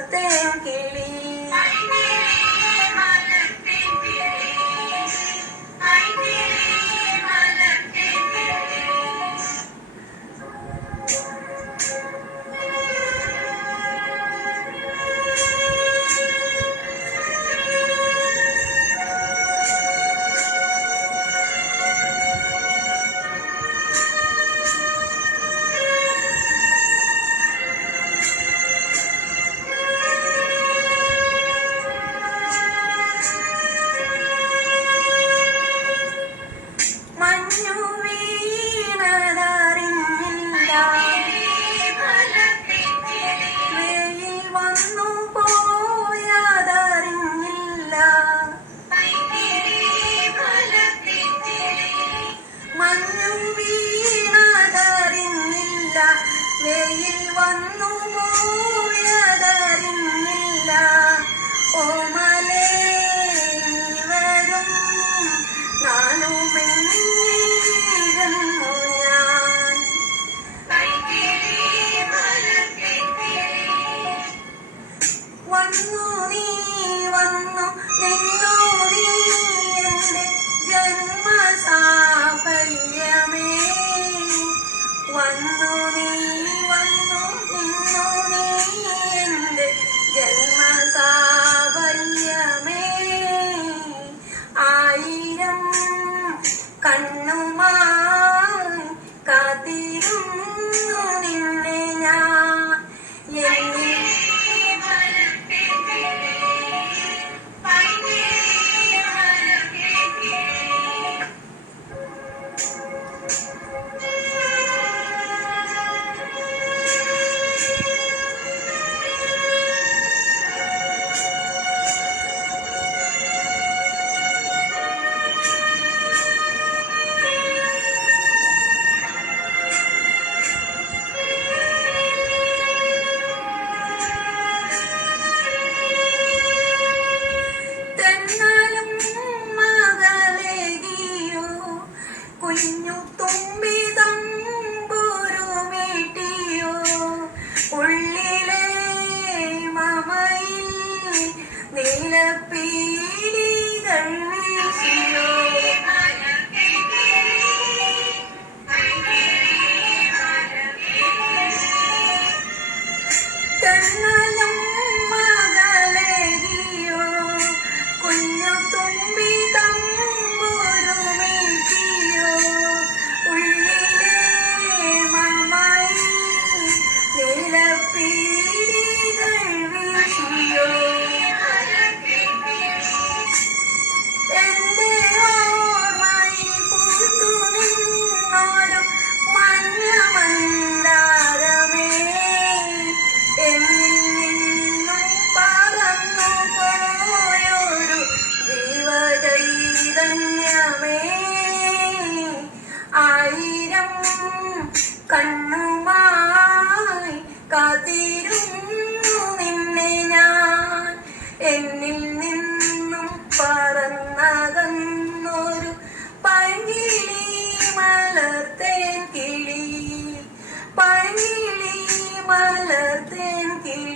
சத்தம் கிளி നനഞ്ഞും വീണതറിഞ്ഞില്ല. വെയിൽ വന്നു പോയതറിഞ്ഞില്ല കണ്ണുമായി മമയിൽ നീലപ്പീലികൾ വീശിയോ? തെന്നാലും കണ്ണുമായി കാത്തിരുന്നു നിന്നെ ഞാൻ. എന്നിൽ നിന്നും പറന്നകന്നൊരു പഞ്ഞിളി മലർത്തേൻ കിളി. പഞ്ഞിളി മലർത്തേൻ കിളി.